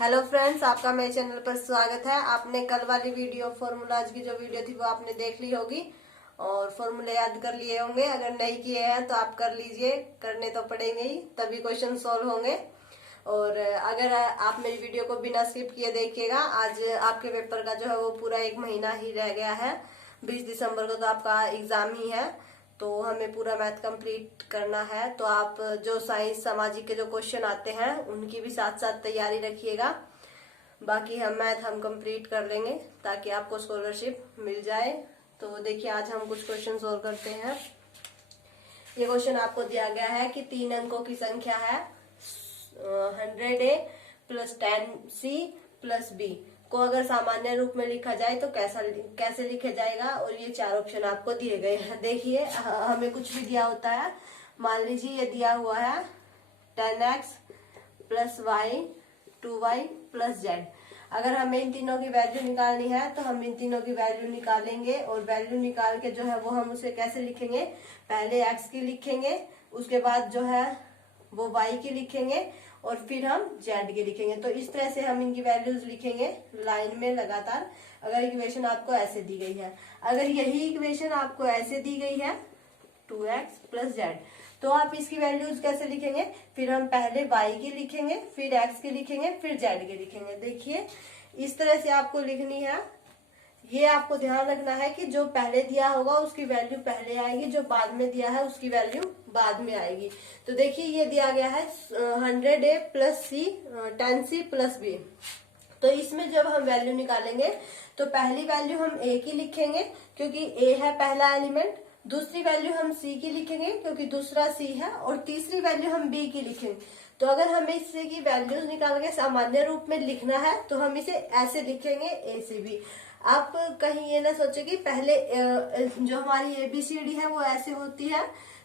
Hello friends, आपका मेरे channel पर स्वागत है। आपने कल वाली वीडियो फॉर्मूलाज की जो वीडियो थी वो आपने देख ली होगी और फॉर्मूले याद कर लिए होंगे। अगर नहीं किए हैं तो आप कर लीजिए, करने तो पड़ेंगे ही, तभी क्वेश्चन सॉल्व होंगे। और अगर आप मेरी वीडियो को बिना स्किप किए देखिएगा। आज आपके पेपर का जो है वो पूरा एक महीना ही रह गया है। 20 दिसंबर को तो आपका एग्जाम ही है, तो हमें पूरा मैथ कंप्लीट करना है। तो आप जो साइंस सामाजिक के जो क्वेश्चन आते हैं उनकी भी साथ साथ तैयारी रखिएगा। बाकी हम कंप्लीट कर लेंगे ताकि आपको स्कॉलरशिप मिल जाए। तो देखिए, आज हम कुछ क्वेश्चन सोल्व करते हैं। ये क्वेश्चन आपको दिया गया है कि 3 अंकों की संख्या है 100A plus 10C plus B को अगर सामान्य रूप में लिखा जाए तो कैसे लिखा जाएगा। और ये 4 ऑप्शन आपको दिए गए हैं। देखिए, हमें कुछ भी दिया होता है, मान लीजिए ये दिया हुआ है 10x plus y 2y plus z। अगर हमें इन तीनों की वैल्यू निकालनी है तो हम इन तीनों की वैल्यू निकालेंगे और वैल्यू निकाल के जो है वो हम उसे कैसे लिखेंगे, पहले x की लिखेंगे, उसके बाद जो है वो y की लिखेंगे और फिर हम z की लिखेंगे। तो इस तरह से हम इनकी वैल्यूज लिखेंगे लाइन में लगातार। अगर इक्वेशन आपको ऐसे दी गई है, अगर यही इक्वेशन आपको ऐसे दी गई है 2x प्लस z, तो आप इसकी वैल्यूज कैसे लिखेंगे, फिर हम पहले y की लिखेंगे, फिर x की लिखेंगे, फिर z की लिखेंगे। देखिए, इस तरह से आपको लिखनी है। ये आपको ध्यान रखना है कि जो पहले दिया होगा उसकी वैल्यू पहले आएगी, जो बाद में दिया है उसकी वैल्यू बाद में आएगी। तो देखिए, ये दिया गया है 100A plus C 10C plus B। तो इसमें जब हम वैल्यू निकालेंगे तो पहली वैल्यू हम A की लिखेंगे क्योंकि A है पहला एलिमेंट, दूसरी वैल्यू हम C की लिखेंगे क्योंकि दूसरा C है, और तीसरी वैल्यू हम B की लिखेंगे। तो अगर हमें इससे की वैल्यूज निकाल के सामान्य रूप में लिखना है तो हम इसे ऐसे लिखेंगे A से B। आप कहीं ये ना सोचे कि पहले जो हमारी ABCD है वो ऐसे होती है,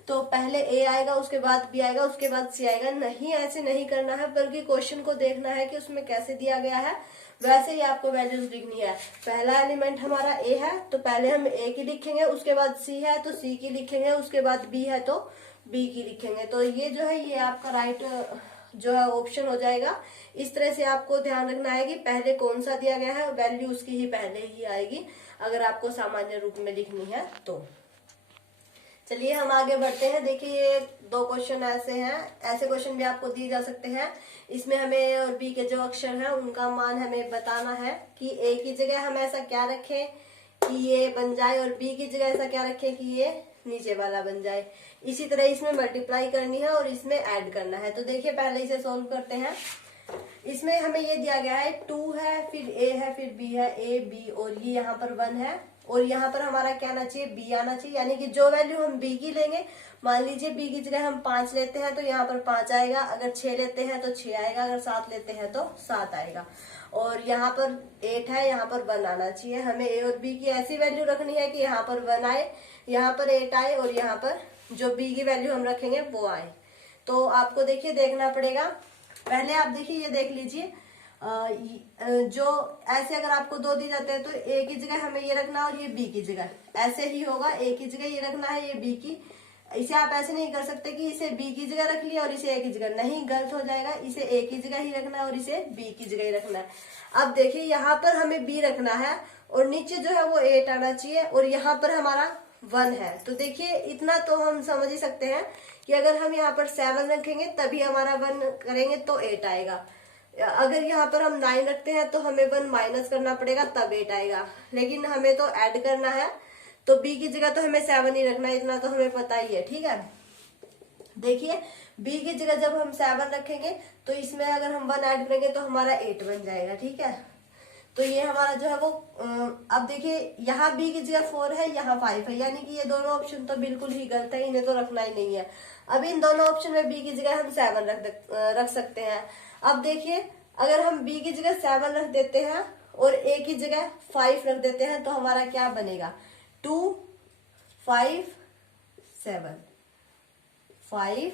तो पहले A आएगा, उसके बाद B आएगा, उसके बाद C आएगा। नहीं, ऐसे नहीं करना है, बल्कि क्वेश्चन को देखना है कि उसमें कैसे दिया गया है, वैसे ही आपको वैल्यूज लिखनी है। पहला एलिमेंट हमारा A है तो पहले हम A की लिखेंगे, उसके बाद C है तो C की लिखेंगे, उसके बाद B है तो B की लिखेंगे। तो ये जो है ये आपका राइट जो है ऑप्शन हो जाएगा। इस तरह से आपको ध्यान रखना है कि पहले कौन सा दिया गया है, वैल्यू उसकी ही पहले ही आएगी अगर आपको सामान्य रूप में लिखनी है तो। चलिए हम आगे बढ़ते हैं। देखिए, ये 2 क्वेश्चन ऐसे हैं, ऐसे क्वेश्चन भी आपको दिए जा सकते हैं। इसमें हमें A और B के जो अक्षर हैं उनका मान हमें बताना है कि A की जगह हम ऐसा क्या रखें कि ये बन जाए और B की जगह ऐसा क्या रखें कि ये नीचे वाला बन जाए। इसी तरह इसमें मल्टीप्लाई करनी है और इसमें ऐड करना है। तो देखिए, पहले इसे सोल्व करते हैं। इसमें हमें ये दिया गया है 2 है, फिर A है, फिर B है, A B, और ये यहाँ पर 1 है और यहाँ पर हमारा क्या आना चाहिए, B आना चाहिए। यानी कि जो वैल्यू हम B की लेंगे, मान लीजिए B की जगह हम 5 लेते हैं तो यहाँ पर 5 आएगा, अगर 6 लेते हैं तो 6 आएगा, अगर 7 लेते हैं तो 7 आएगा। और यहाँ पर 8 है, यहाँ पर 1 आना चाहिए। हमें A और B की ऐसी वैल्यू रखनी है कि यहाँ पर 1 आए, यहाँ पर 8 आए और यहाँ पर जो B की वैल्यू हम रखेंगे वो आए। तो आपको देखिए देखना पड़ेगा। पहले आप देखिए, ये देख लीजिए, जो ऐसे अगर आपको 2 दी जाते हैं तो A की जगह हमें ये रखना और ये B की जगह ऐसे ही होगा। A की जगह ये रखना है, ये B की। इसे आप ऐसे नहीं कर सकते कि इसे B की जगह रख लिया और इसे A की जगह, नहीं, गलत हो जाएगा। इसे A की जगह ही रखना है और इसे B की जगह ही रखना है। अब देखिए, यहाँ पर हमें B रखना है और नीचे जो है वो 8 आना चाहिए और यहाँ पर हमारा 1 है। तो देखिए, इतना तो हम समझ ही सकते हैं कि अगर हम यहाँ पर 7 रखेंगे तभी हमारा 1 करेंगे तो 8 आएगा। अगर यहाँ पर हम 9 रखते हैं तो हमें 1 माइनस करना पड़ेगा तब 8 आएगा। लेकिन हमें तो ऐड करना है, तो B की जगह तो हमें 7 ही रखना है, इतना तो हमें पता ही है। ठीक है, देखिए, B की जगह जब हम 7 रखेंगे तो इसमें अगर हम 1 ऐड करेंगे तो हमारा 8 बन जाएगा। ठीक है, तो ये हमारा जो है वो अब देखिए, यहाँ B की जगह 4 है, यहाँ 5 है, यानी कि ये दोनों ऑप्शन तो बिल्कुल ही गलत है, इन्हें तो रखना ही नहीं है। अब इन दोनों ऑप्शन में B की जगह हम 7 रख सकते हैं। अब देखिए, अगर हम B की जगह 7 रख देते हैं और A की जगह 5 रख देते हैं तो हमारा क्या बनेगा, 2 5 7, 5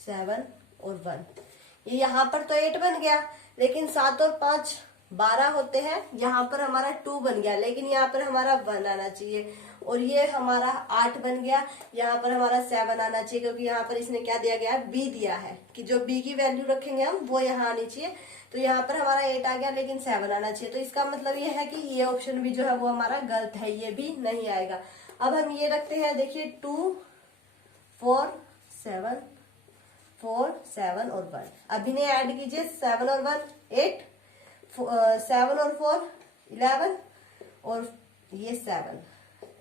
7 और 1। ये यहाँ पर तो 8 बन गया, लेकिन 7 और 5 12 होते हैं। यहाँ पर हमारा 2 बन गया, लेकिन यहाँ पर हमारा 1 आना चाहिए और ये हमारा 8 बन गया। यहाँ पर हमारा 7 आना चाहिए, क्योंकि यहाँ पर इसने क्या दिया गया है, b दिया है कि जो b की वैल्यू रखेंगे हम वो यहाँ आनी चाहिए। तो यहाँ पर हमारा 8 आ गया, लेकिन 7 आना चाहिए। तो इसका मतलब ये है कि ये ऑप्शन भी जो है वो हमारा गलत है, ये भी नहीं आएगा। अब हम ये रखते हैं, देखिए 2 4 7 4 7 और 1। अभी ने ऐड कीजिए, 7 और 1 8, 7 और 4 11 और ये 7,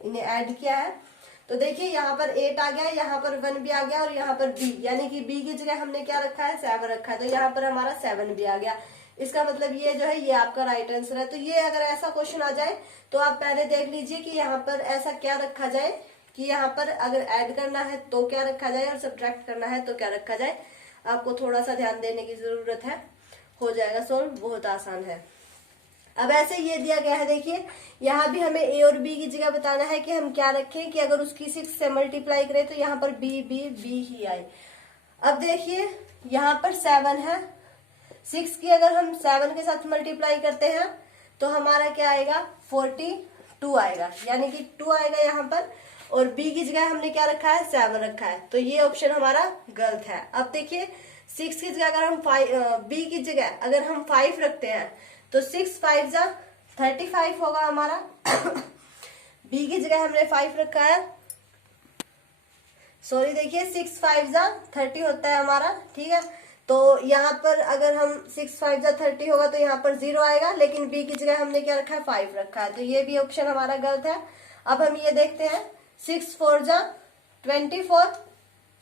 इन्हें ऐड किया है तो देखिए यहाँ पर 8 आ गया, यहाँ पर 1 भी आ गया और यहाँ पर b, यानी कि b की जगह हमने क्या रखा है, 7 रखा है। तो यहाँ पर हमारा 7 भी आ गया। इसका मतलब ये जो है ये आपका राइट आंसर है। तो ये अगर ऐसा क्वेश्चन आ जाए तो आप पहले देख लीजिए कि यहाँ पर ऐसा क्या रखा जाए, कि यहाँ पर अगर ऐड करना है तो क्या रखा जाए और सब्ट्रैक्ट करना है तो क्या रखा जाए। आपको थोड़ा सा ध्यान देने की जरूरत है, हो जाएगा सोल्व, बहुत आसान है। अब ऐसे ये दिया गया है, देखिए यहाँ भी हमें a और b की जगह बताना है कि हम क्या रखें, कि अगर उसकी 6 से मल्टीप्लाई करें तो यहाँ पर b b b ही आए। अब देखिए यहाँ पर 7 है, 6 की अगर हम 7 के साथ मल्टीप्लाई करते हैं तो हमारा क्या आएगा, 42 आएगा, यानी कि 2 आएगा यहाँ पर। और b की जगह हमने क्या रखा है, 7 रखा है, तो ये ऑप्शन हमारा गलत है। अब देखिए 6 की जगह अगर हम b की जगह अगर हम 5 रखते हैं तो 6 5 जा 35 होगा हमारा। b की जगह हमने 5 रखा है, सॉरी देखिए 6 5 जा 30 होता है हमारा, ठीक है। तो यहाँ पर अगर हम 6 5 जा 30 होगा तो यहाँ पर 0 आएगा, लेकिन b की जगह हमने क्या रखा है, 5 रखा है, तो ये भी ऑप्शन हमारा गलत है। अब हम ये देखते हैं, 6 4 जा 24,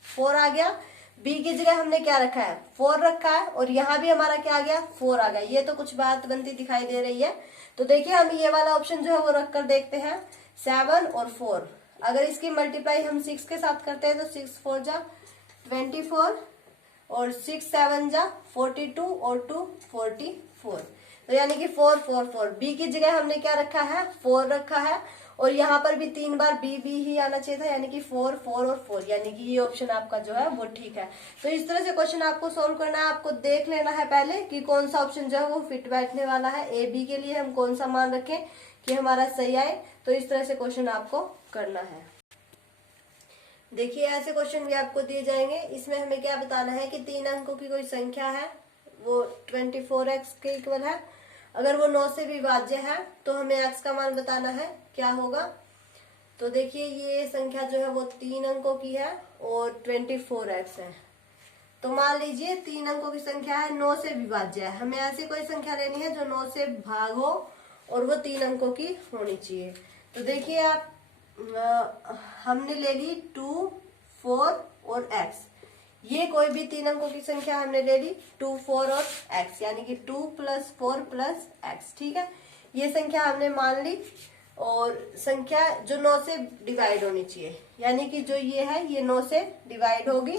4 आ गया। b की जगह हमने क्या रखा है, 4 रखा है, और यहाँ भी हमारा क्या आ गया, 4 आ गया। ये तो कुछ बात बनती दिखाई दे रही है। तो देखिए हम ये वाला ऑप्शन जो है वो रख कर देखते हैं, 7 और 4, अगर इसकी मल्टीप्लाई हम 6 के साथ करते हैं तो 6 4 जा 24 और 6 7 जा 42 और 2 44, तो यानी कि 4 4 4। b की जगह हमने क्या रखा है, 4 रखा है, और यहाँ पर भी 3 बार b b ही आना चाहिए था, यानी कि 4 4 और 4, यानी कि ये ऑप्शन आपका जो है वो ठीक है। तो इस तरह से क्वेश्चन आपको सोल्व करना है। आपको देख लेना है पहले कि कौन सा ऑप्शन जो है वो फिट बैठने वाला है, a b के लिए हम कौन सा मान रखें कि हमारा सही आए। तो इस तरह से क्वेश्चन आपको करना है। देखिए ऐसे क्वेश्चन भी आपको दिए जाएंगे, इसमें हमें क्या बताना है कि 3 अंकों की कोई संख्या है, वो 24x के इक्वल है। अगर वो 9 से विभाज्य है तो हमें x का मान बताना है, क्या होगा। तो देखिए ये संख्या जो है वो 3 अंकों की है और 24x है। तो मान लीजिए 3 अंकों की संख्या है, 9 से विभाज्य है, हमें ऐसी कोई संख्या लेनी है जो 9 से भाग हो और वो 3 अंकों की होनी चाहिए। तो देखिए आप हमने ले ली 2 4 और x, ये कोई भी 3 अंकों की संख्या हमने ले ली 2 4 और x, यानी कि 2 + 4 + x, ठीक है। ये संख्या हमने मान ली, और संख्या जो 9 से डिवाइड होनी चाहिए, यानी कि जो ये है ये 9 से डिवाइड होगी।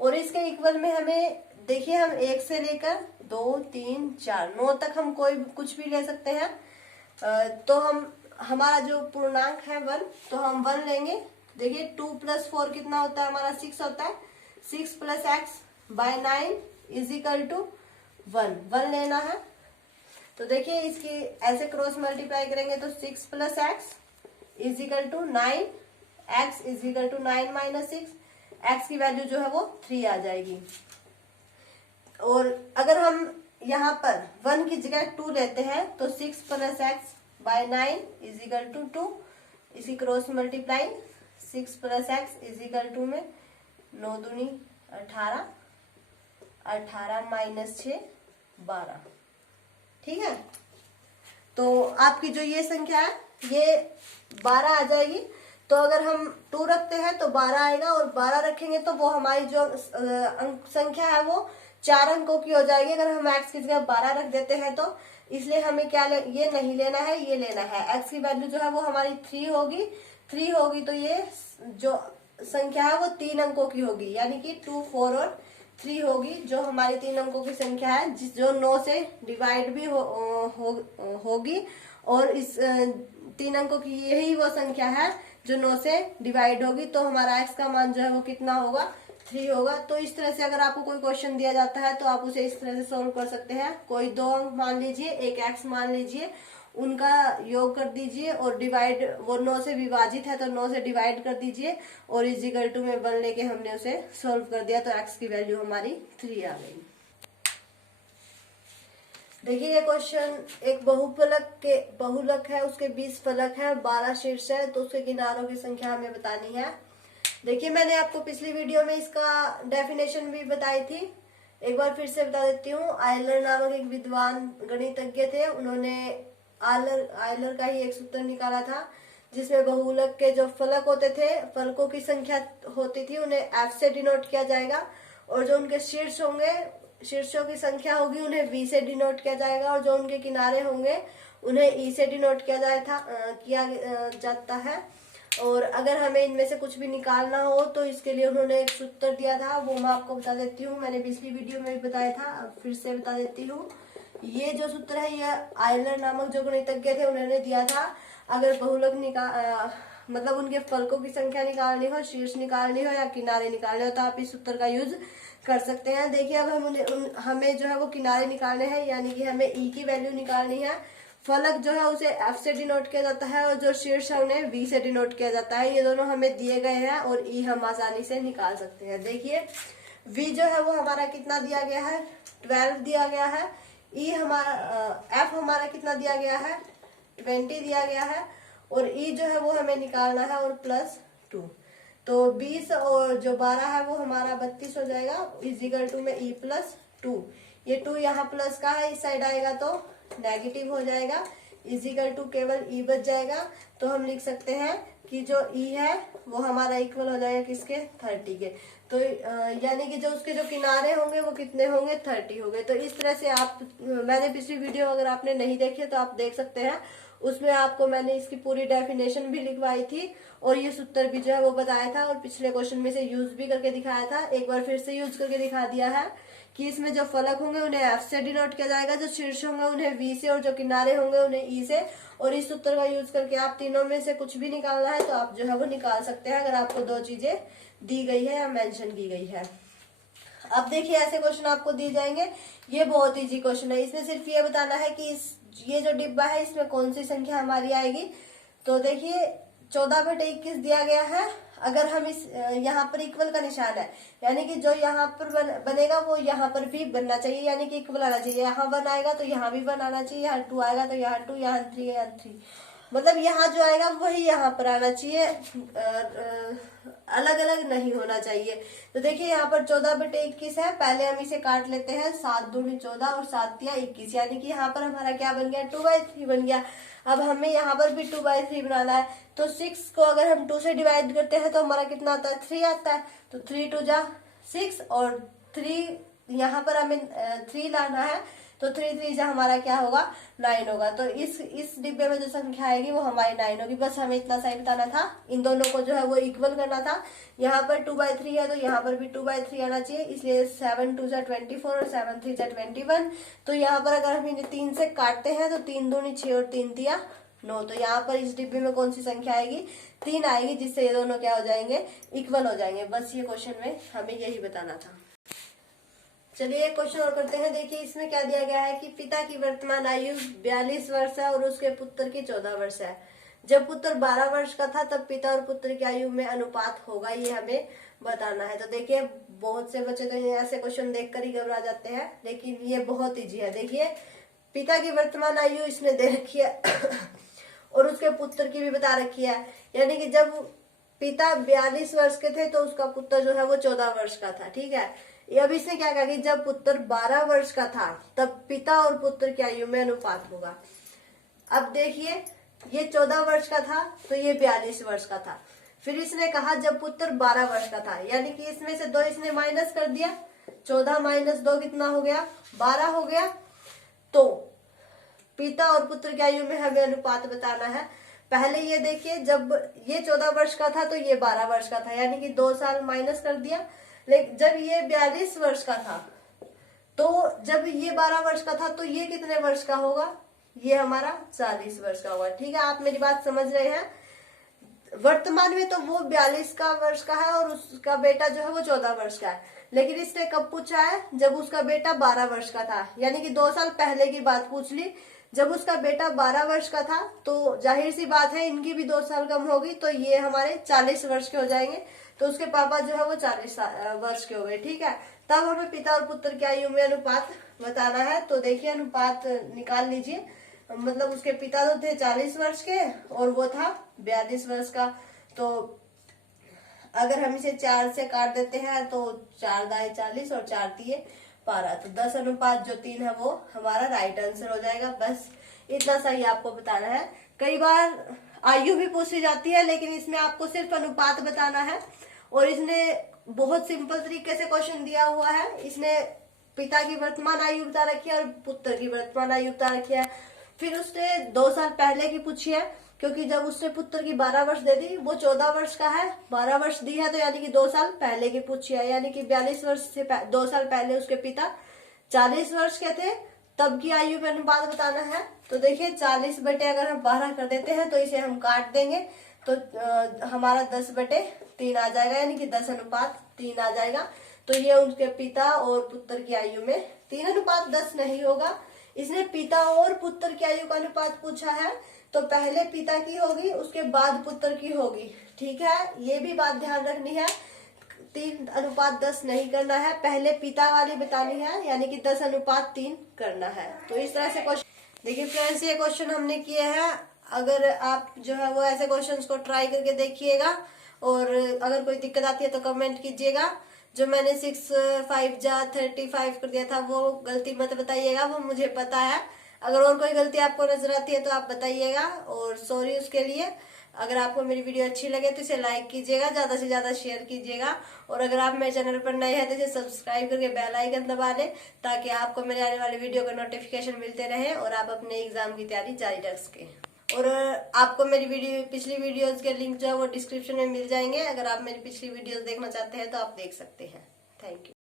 और इसके इक्वल में हमें देखिए हम 1 से लेकर 2 3 4 9 तक हम कोई कुछ भी ले सकते हैं। तो हम हमारा जो पूर्णांक है 1, तो हम 1 लेंगे। देखिए 2 + 4 कितना होता है हमारा, 6 होता है। 6 + x/9 = 1 लेना है। तो देखिए इसकी ऐसे क्रॉस मल्टीप्लाई करेंगे तो 6 + x = 9, x = 9 - 6, x की वैल्यू जो है वो 3 आ जाएगी। और अगर हम यहाँ पर 1 की जगह 2 लेते हैं तो 6 + x/9 = 2, इसी क्रॉस मल्टीप्लाई 6 + x = में 9 दूनी 18, 18 - 6 12, ठीक है। तो आपकी जो ये संख्या है ये 12 आ जाएगी। तो अगर हम 2 रखते हैं तो 12 आएगा, और 12 रखेंगे तो वो हमारी जो संख्या है वो 4 अंकों की हो जाएगी। अगर हम x की जगह 12 रख देते हैं तो, इसलिए हमें क्या ये नहीं लेना है, ये लेना है। x की वैल्यू जो है वो हमारी 3 होगी, तो ये जो संख्या है वो 3 अंकों की होगी, यानी कि 2 4 और 3 होगी, जो हमारी 3 अंकों की संख्या है, जो 9 से डिवाइड भी होगी। और इस 3 अंकों की यही वो संख्या है जो 9 से डिवाइड होगी। तो हमारा x का मान जो है वो कितना होगा, 3 होगा। तो इस तरह से अगर आपको कोई क्वेश्चन दिया जाता है तो आप उसे इस तरह से सोल्व कर सकते हैं। कोई 2 अंक मान लीजिए, एक x मान लीजिए, उनका योग कर दीजिए और डिवाइड, वो 9 से विभाजित है तो 9 से डिवाइड कर दीजिए और इजिकल टू में 1 लेके हमने उसे सॉल्व कर दिया तो x की वैल्यू हमारी 3 आ गई। देखिए ये क्वेश्चन एक बहुलक है, उसके 20 फलक है, 12 शीर्ष है, तो उसके किनारों की संख्या हमें बतानी है। देखिए मैंने आपको पिछली वीडियो में इसका डेफिनेशन भी बताई थी, एक बार फिर से बता देती हूँ। आयलर नामक एक विद्वान गणितज्ञ थे, उन्होंने आयलर का ही एक सूत्र निकाला था जिसमें बहुलक के जो फलक होते थे, फलकों की संख्या होती थी, उन्हें f से डिनोट किया जाएगा और जो उनके शीर्ष होंगे, शीर्षों की संख्या होगी, उन्हें v से डिनोट किया जाएगा और जो उनके किनारे होंगे उन्हें e से डिनोट किया जाता है। और अगर हमें इनमें से कुछ भी निकालना हो तो इसके लिए उन्होंने एक सूत्र दिया था, वो मैं आपको बता देती हूँ, मैंने पिछली वीडियो में भी बताया था, अब फिर से बता देती हूँ। ये जो सूत्र है ये आयलर नामक जो गणितज्ञ थे उन्होंने दिया था। अगर बहुलक मतलब उनके फलकों की संख्या निकालनी हो, शीर्ष निकालनी हो या किनारे निकालने हो तो आप इस सूत्र का यूज कर सकते हैं। देखिए अब हमें जो है वो किनारे निकालने हैं, यानी कि हमें ई की वैल्यू निकालनी है। फलक जो है उसे f से डिनोट किया जाता है और जो शीर्ष है उन्हें v से डिनोट किया जाता है। ये दोनों हमें दिए गए हैं और e हम आसानी से निकाल सकते हैं। देखिए v जो है वो हमारा कितना दिया गया है, 12 दिया गया है। e हमारा f हमारा कितना दिया गया है, 20 दिया गया है और e जो है वो हमें निकालना है और +2, तो 20 और जो 12 है वो हमारा 32 हो जाएगा। इजिकल टू में e+2, ये 2 यहाँ प्लस का है, इस साइड आएगा तो नेगेटिव हो जाएगा, इजिकल टू केवल e बच जाएगा। तो हम लिख सकते हैं कि जो e है वो हमारा इक्वल हो जाएगा किसके, 30 के। तो यानी कि जो उसके जो किनारे होंगे वो कितने होंगे, 30 हो गए। तो इस तरह से आप, मैंने पिछली वीडियो अगर आपने नहीं देखी तो आप देख सकते हैं, उसमें आपको मैंने इसकी पूरी डेफिनेशन भी लिखवाई थी और ये सूत्र भी जो है वो बताया था और पिछले क्वेश्चन में से यूज भी करके दिखाया था। एक बार फिर से यूज करके दिखा दिया है कि इसमें जो फलक होंगे उन्हें f से डिनोट किया जाएगा, जो शीर्ष होंगे उन्हें v से और जो किनारे होंगे उन्हें e से। और इस सूत्र का यूज करके आप तीनों में से कुछ भी निकालना है तो आप जो है वो निकाल सकते हैं, अगर आपको 2 चीजें दी गई है या मेंशन की गई है। अब देखिए ऐसे क्वेश्चन आपको दिए जाएंगे, ये बहुत इजी क्वेश्चन है। इसमें सिर्फ ये बताना है कि ये जो डिब्बा है इसमें कौन सी संख्या हमारी आएगी। तो देखिए 14/21 दिया गया है, अगर हम इस यहाँ पर इक्वल का निशान है, यानी कि जो यहाँ पर बनेगा वो यहाँ पर भी बनना चाहिए, यानी कि इक्वल आना चाहिए। यहाँ 1 आएगा तो यहाँ भी 1 आना चाहिए, यहाँ 2 आएगा तो यहाँ 2, यहाँ 3 यहाँ 3, मतलब यहाँ जो आएगा वही यहाँ पर आना चाहिए, अलग अलग नहीं होना चाहिए। तो देखिए यहाँ पर 14/21 है, पहले हम इसे काट लेते हैं, 7 दूनी 14 और 7 तिया 21, यानी कि यहाँ पर हमारा क्या बन गया, 2/3 बन गया। अब हमें यहाँ पर भी 2/3 बनाना है, तो 6 को अगर हम 2 से डिवाइड करते हैं तो हमारा कितना आता है, 3 आता है। तो 3 2 जा 6 और 3 यहाँ पर हमें 3 लाना है, तो 3 3 जा हमारा क्या होगा, 9 होगा। तो इस डिब्बे में जो संख्या आएगी वो हमारी 9 होगी। बस हमें इतना सा ही बताना था, इन दोनों को जो है वो इक्वल करना था। यहाँ पर 2/3 है तो यहाँ पर भी 2/3 आना चाहिए, इसलिए 7 2 जा 24 और 7 3 जा 21। तो यहाँ पर अगर हम इन्हें 3 से काटते हैं तो 3 दूनी 6 और 3 तिया 9, तो यहाँ पर इस डिब्बे में कौन सी संख्या आएगी, 3 आएगी, जिससे ये दोनों क्या हो जाएंगे, इक्वल हो जाएंगे। बस ये क्वेश्चन में हमें यही बताना था। चलिए एक क्वेश्चन और करते हैं। देखिए इसमें क्या दिया गया है कि पिता की वर्तमान आयु 42 वर्ष है और उसके पुत्र की 14 वर्ष है। जब पुत्र 12 वर्ष का था तब पिता और पुत्र की आयु में अनुपात होगा, ये हमें बताना है। तो देखिए बहुत से बच्चे तो ऐसे क्वेश्चन देखकर ही घबरा जाते हैं, लेकिन ये बहुत ईजी है। देखिए पिता की वर्तमान आयु इसने दे रखी है और उसके पुत्र की भी बता रखी है, यानी कि जब पिता 42 वर्ष के थे तो उसका पुत्र जो है वो 14 वर्ष का था, ठीक है। अब इसने क्या कहा कि जब पुत्र 12 वर्ष का था तब पिता और पुत्र की आयु में अनुपात होगा। अब देखिए ये 14 वर्ष का था तो ये 42 वर्ष का था। फिर इसने कहा जब पुत्र 12 वर्ष का था, यानी कि इसमें से 2 इसने माइनस कर दिया, 14 - 2 कितना हो गया, 12 हो गया। तो पिता और पुत्र की आयु में हमें अनुपात बताना है। पहले ये देखिए जब ये 14 वर्ष का था तो ये 12 वर्ष का था, यानी कि 2 साल माइनस कर दिया। लेकिन जब ये 42 वर्ष का था तो जब ये 12 वर्ष का था तो ये कितने वर्ष का होगा, ये हमारा 40 वर्ष का होगा, ठीक है। आप मेरी बात समझ रहे हैं। वर्तमान में तो वो 42 का वर्ष का है और उसका बेटा जो है वो 14 वर्ष का है, लेकिन इसने कब पूछा है, जब उसका बेटा 12 वर्ष का था, यानी कि 2 साल पहले की बात पूछ ली। जब उसका बेटा 12 वर्ष का था तो जाहिर सी बात है इनकी भी 2 साल कम होगी, तो ये हमारे 40 वर्ष के हो जाएंगे। तो उसके पापा जो है वो 40 वर्ष के हो गए, ठीक है। तब हमें पिता और पुत्र की आयु में अनुपात बताना है। तो देखिए अनुपात निकाल लीजिए। मतलब उसके पिता तो थे 40 वर्ष के और वो था 42 वर्ष का। तो अगर हम इसे 4 से काट देते हैं तो 4 दाएं 40 और 4 तिये 12, तो 10:3 है वो हमारा राइट आंसर हो जाएगा। बस इतना सा ही आपको बताना है। कई बार आयु भी पूछी जाती है, लेकिन इसमें आपको सिर्फ अनुपात बताना है। और इसने बहुत सिंपल तरीके से क्वेश्चन दिया हुआ है। इसने पिता की वर्तमान आयु बता रखी है और पुत्र की वर्तमान आयु बता रखी है। फिर उसने 2 साल पहले की पूछी है, क्योंकि जब उसने पुत्र की 12 वर्ष दे दी, वो 14 वर्ष का है, 12 वर्ष दी है, तो यानी कि 2 साल पहले की पूछी है। यानी कि 42 वर्ष से 2 साल पहले उसके पिता 40 वर्ष के थे, तब की आयु में अनुपात बताना है। तो देखिए 40 बटे अगर हम 12 कर देते हैं तो इसे हम काट देंगे, तो हमारा 10/3 आ जाएगा, यानी कि 10:3 आ जाएगा। तो ये उनके पिता और पुत्र की आयु में 3:10 नहीं होगा। इसने पिता और पुत्र की आयु का अनुपात पूछा है, तो पहले पिता की होगी, उसके बाद पुत्र की होगी, ठीक है। ये भी बात ध्यान रखनी है, 3:10 नहीं करना है, पहले पिता वाली बतानी है, यानी कि 10:3 करना है। तो इस तरह से क्वेश्चन देखिए फ्रेंड्स, ये क्वेश्चन हमने किए हैं। अगर आप जो है वो ऐसे क्वेश्चंस को ट्राई करके देखिएगा, और अगर कोई दिक्कत आती है तो कमेंट कीजिएगा। जो मैंने 6 5 जा 35 कर दिया था वो गलती मत बताइएगा, वो मुझे पता है। अगर और कोई गलती आपको नजर आती है तो आप बताइएगा, और सॉरी उसके लिए। अगर आपको मेरी वीडियो अच्छी लगे तो इसे लाइक कीजिएगा, ज्यादा से ज्यादा शेयर कीजिएगा। और अगर आप मेरे चैनल पर नए हैं तो इसे सब्सक्राइब करके बेल आइकन दबा लें, ताकि आपको मेरे आने वाले वीडियो का नोटिफिकेशन मिलते रहे और आप अपने एग्जाम की तैयारी जारी रख सकें। और आपको मेरी पिछली वीडियोस के लिंक जो है वो डिस्क्रिप्शन में मिल जाएंगे। अगर आप मेरी पिछली वीडियोस देखना चाहते हैं तो आप देख सकते हैं। Thank you.